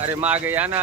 अरे माग या ना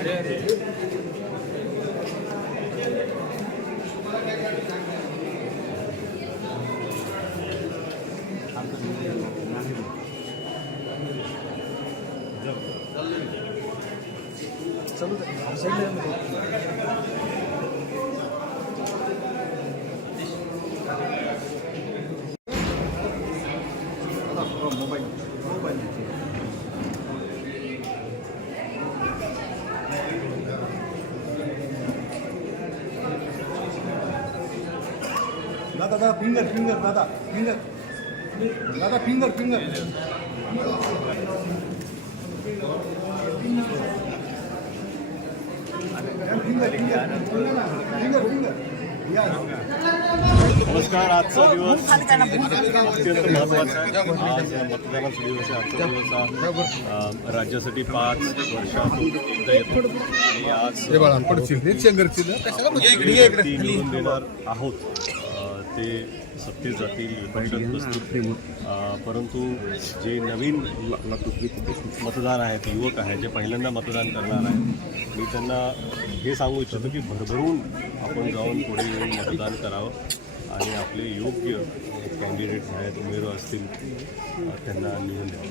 అదే అదే दादा दादा फिंगर फिंगर दादा फिंगर दादा फिंगर फिंगर नमस्कार आजचा दिवस अत्यंत महत्त्वाचा आहे. आज मतदानाचा दिवस आहे आजचा दिवस हा राज्यासाठी पाच वर्षातून एकदा येतो. आणि आज निवडून देणार आहोत. ते सत्तेत जातील अ, परंतु जे नवीन मतदार आहेत युवक आहेत जे पहिल्यांदा मतदान करणार आहेत मी त्यांना हे सांगू इच्छितो की भरभरून आपण जाऊन पुढे येऊन मतदान करावं आणि आपले योग्य कॅन्डिडेट आहेत उमेदवार असतील त्यांना निवडून द्यावं.